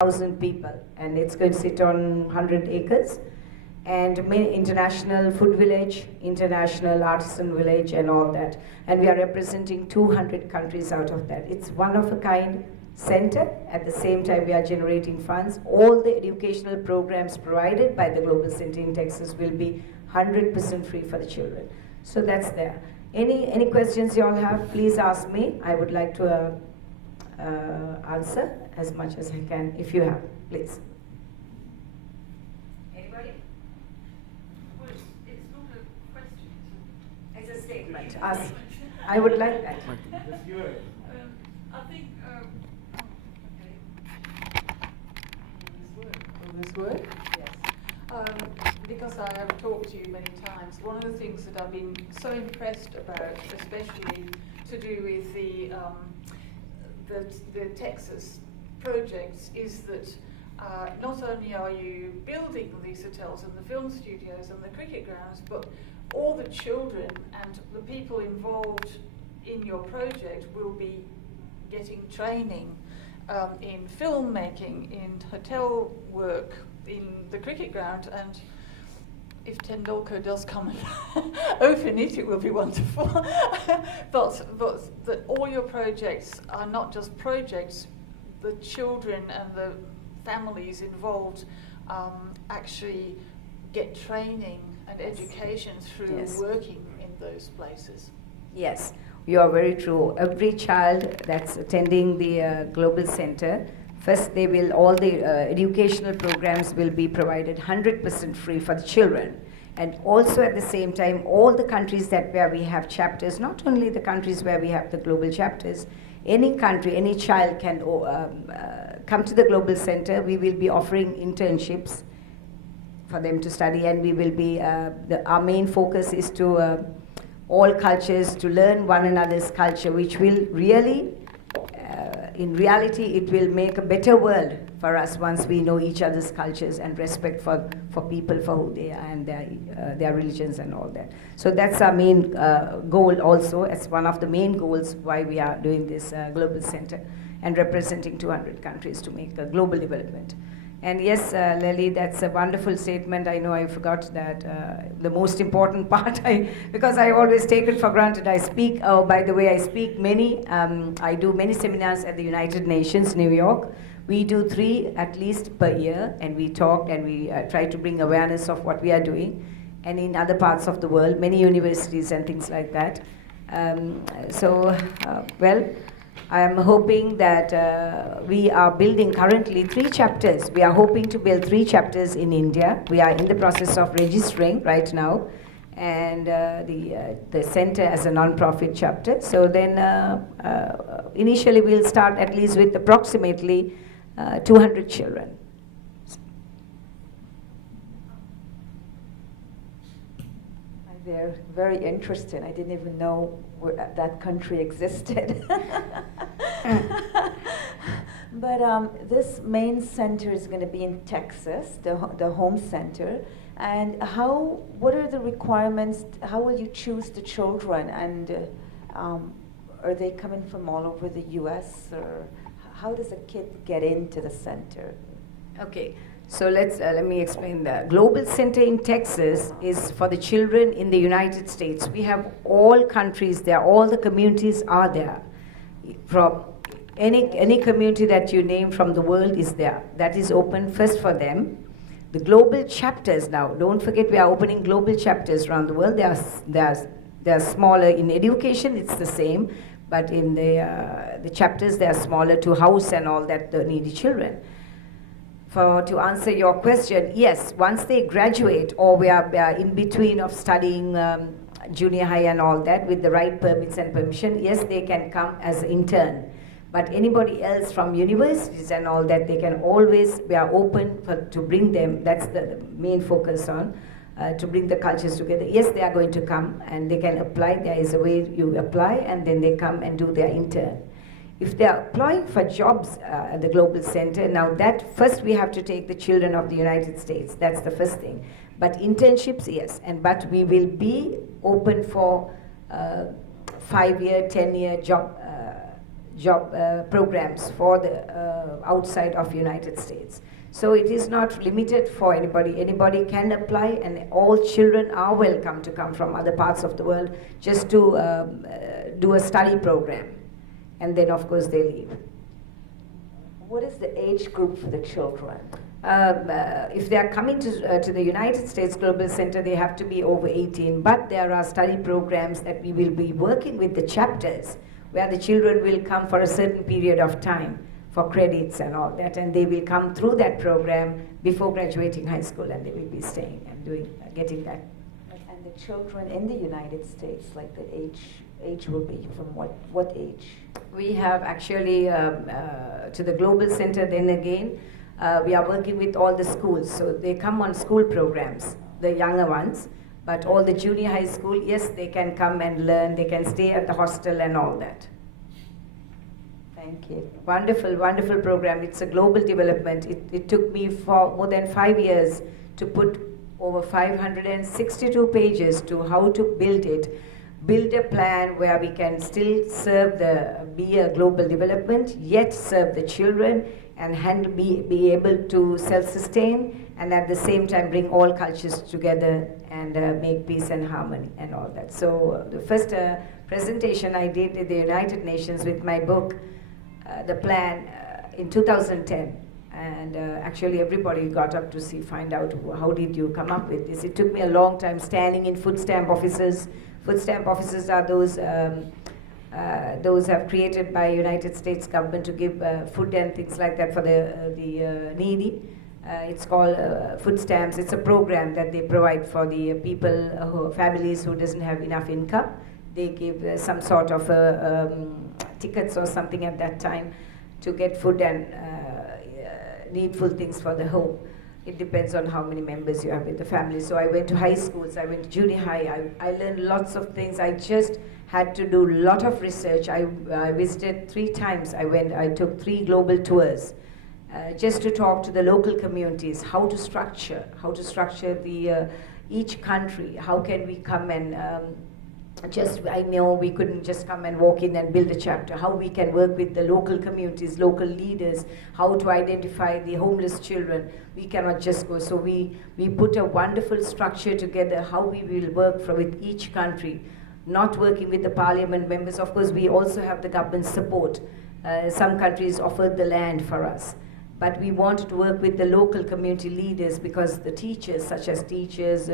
1,000 people, and it's going to sit on 100 acres. And international food village, international artisan village, and all that. And we are representing 200 countries out of that. It's one of a kind center. At the same time, we are generating funds. All the educational programs provided by the Global Center in Texas will be 100% free for the children. So that's there. Any questions you all have, please ask me. I would like to answer as much as I can if you have, please. Anybody? Well, it's not a question, It's a statement. Ask. I would like that. That's good. I think, Will this work? Yes. Because I have talked to you many times, one of the things that I've been so impressed about, especially to do with the Texas projects, is that not only are you building these hotels and the film studios and the cricket grounds, but all the children and the people involved in your project will be getting training in filmmaking, in hotel work, in the cricket ground, and if Tendulkar does come and open it, it will be wonderful. but that all your projects are not just projects. The children and the families involved actually get training and education through working in those places. Yes, you are very true. Every child that's attending the Global Center, first they will, all the educational programs will be provided 100% free for the children. And also at the same time, all the countries where we have chapters, not only the countries where we have the global chapters, any country, any child can come to the Global Center. We will be offering internships for them to study, and we will be, our main focus is to all cultures, to learn one another's culture, which will really, in reality, it will make a better world for us once we know each other's cultures and respect for people for who they are and their religions and all that. So that's our main goal also. It's one of the main goals why we are doing this Global Center and representing 200 countries to make a global development. And yes, Lily, that's a wonderful statement. I know I forgot that the most important part, because I always take it for granted. I speak, oh, by the way, I speak many, I do many seminars at the United Nations, New York. We do 3 at least per year, and we talk and we try to bring awareness of what we are doing. And in other parts of the world, many universities and things like that. Well, I am hoping that we are building currently 3 chapters. We are hoping to build 3 chapters in India. We are in the process of registering right now, and the center as a non-profit chapter. So then initially we'll start at least with approximately 200 children. They're very interesting. I didn't even know that country existed. But this main center is going to be in Texas, the home center. And what are the requirements? How will you choose the children? And are they coming from all over the U.S. or how does a kid get into the center? Okay. So let me explain that. Global Center in Texas is for the children in the United States. We have all countries there, all the communities are there. From any community that you name from the world is there. That is open first for them. The global chapters now, don't forget we are opening global chapters around the world. They are smaller. In education it's the same, but in the chapters they are smaller to house and all that the needy children. To answer your question, yes, once they graduate or we are in between of studying junior high and all that with the right permits and permission, yes, they can come as an intern. But anybody else from universities and all that, they can always, we are open to bring them. That's the main focus on, to bring the cultures together. Yes, they are going to come and they can apply. There is a way you apply and then they come and do their intern. If they are applying for jobs at the Global Center, now that first we have to take the children of the United States. That's the first thing. But internships, yes. But we will be open for 5-year, 10-year job programs for the outside of United States. So it is not limited for anybody. Anybody can apply, and all children are welcome to come from other parts of the world just to do a study program. And then, of course, they leave. What is the age group for the children? If they are coming to the United States Global Center, they have to be over 18. But there are study programs that we will be working with the chapters, where the children will come for a certain period of time for credits and all that, and they will come through that program before graduating high school, and they will be staying and getting that. And the children in the United States, like the age will be from what age? We have actually to the Global Center, then again, we are working with all the schools. So they come on school programs, the younger ones, but all the junior high school, yes, they can come and learn, they can stay at the hostel and all that. Thank you. Wonderful, wonderful program. It's a global development. It took me for more than 5 years to put over 562 pages to how to build it. Build a plan where we can still serve be a global development, yet serve the children and be able to self-sustain, and at the same time bring all cultures together and make peace and harmony and all that. So the first presentation I did at the United Nations with my book, the plan, in 2010. And actually everybody got up to find out how did you come up with this. It took me a long time standing in food stamp offices. Food stamp offices are those have created by United States government to give food and things like that for the needy. It's called food stamps. It's a program that they provide for the people, families who doesn't have enough income. They give some sort of tickets or something at that time to get food and needful things for the home. It depends on how many members you have in the family. So I went to high schools, I went to junior high, I learned lots of things. I just had to do a lot of research. I visited 3 times. I took 3 global tours just to talk to the local communities, how to structure the each country, how can we come and I know we couldn't just come and walk in and build a chapter, how we can work with the local communities, local leaders, how to identify the homeless children. We cannot just go. So we put a wonderful structure together, how we will work with each country, not working with the parliament members. Of course, we also have the government support. Some countries offered the land for us. But we wanted to work with the local community leaders, because the teachers, such as teachers,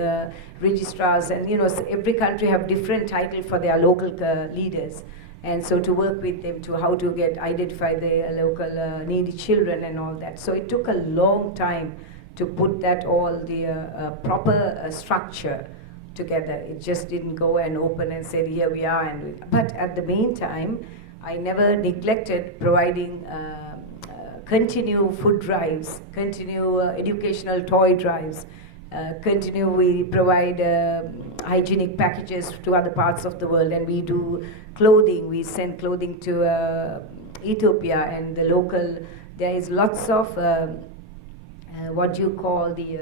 registrars, and every country have different title for their local leaders. And so to work with them to how to identify the local needy children and all that. So it took a long time to put that all the proper structure together. It just didn't go and open and said, here we are. But at the meantime, I never neglected providing continue food drives, continue educational toy drives, we provide hygienic packages to other parts of the world, and we do clothing. We send clothing to Ethiopia and the local. There is lots of what you call the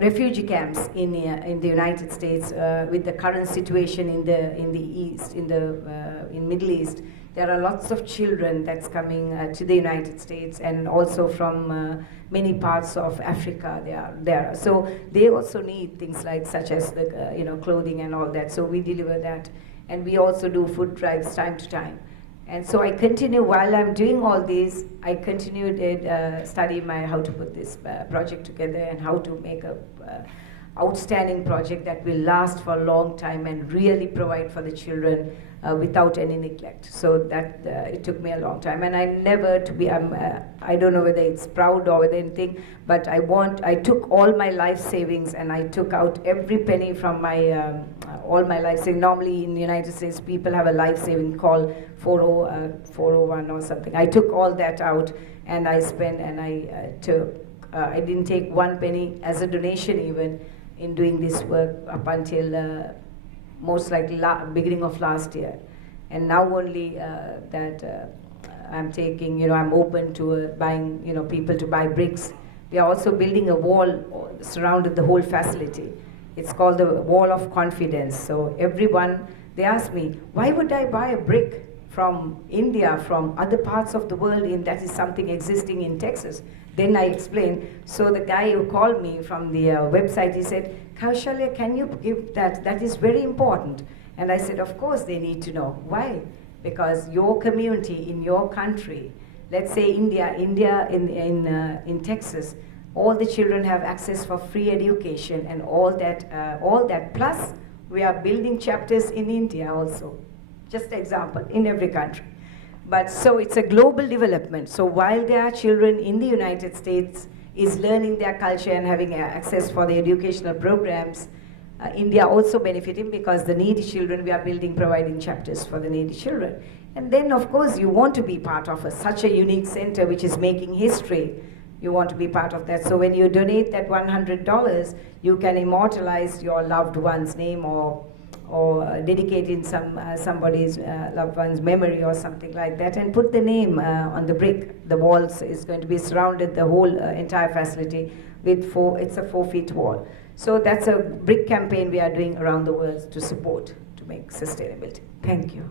refugee camps in the United States with the current situation in the East, in Middle East. There are lots of children that's coming to the United States, and also from many parts of Africa. They are there, so they also need things like such as the clothing and all that. So we deliver that, and we also do food drives time to time. And so I continue while I'm doing all these. I continued studying how to put this project together and how to make a outstanding project that will last for a long time and really provide for the children without any neglect. So that it took me a long time, and I never I don't know whether it's proud or whether anything, but I took all my life savings and I took out every penny from my all my life savings. Normally in the United States, people have a life saving called 401 or something. I took all that out and I spent, and I didn't take one penny as a donation even in doing this work up until most likely beginning of last year. And now only that I'm taking, I'm open to buying, people to buy bricks. We are also building a wall surrounded the whole facility. It's called the Wall of Confidence. So everyone, they ask me, why would I buy a brick from India, from other parts of the world, and that is something existing in Texas. Then I explained. So the guy who called me from the website, he said, Kaushalya, can you give that? That is very important. And I said, of course they need to know. Why? Because your community in your country, let's say India in Texas, all the children have access for free education and all that. Plus, we are building chapters in India also. Just an example, in every country. But so it's a global development. So while there are children in the United States is learning their culture and having access for the educational programs, India also benefiting because the needy children, we are building, providing chapters for the needy children. And then of course you want to be part of such a unique center which is making history. You want to be part of that. So when you donate that $100, you can immortalize your loved one's name or dedicate in somebody's loved one's memory or something like that, and put the name on the brick. The walls is going to be surrounded, the whole entire facility with it's a 4-foot wall. So that's a brick campaign we are doing around the world to support, to make sustainability. Thank you.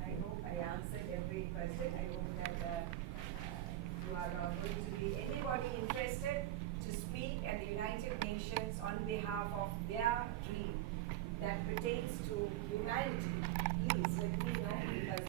I hope I answered every question. I hope that you are going to be anybody interested to speak at the United Nations on behalf of their dream that pertains to humanity. Please let me know, because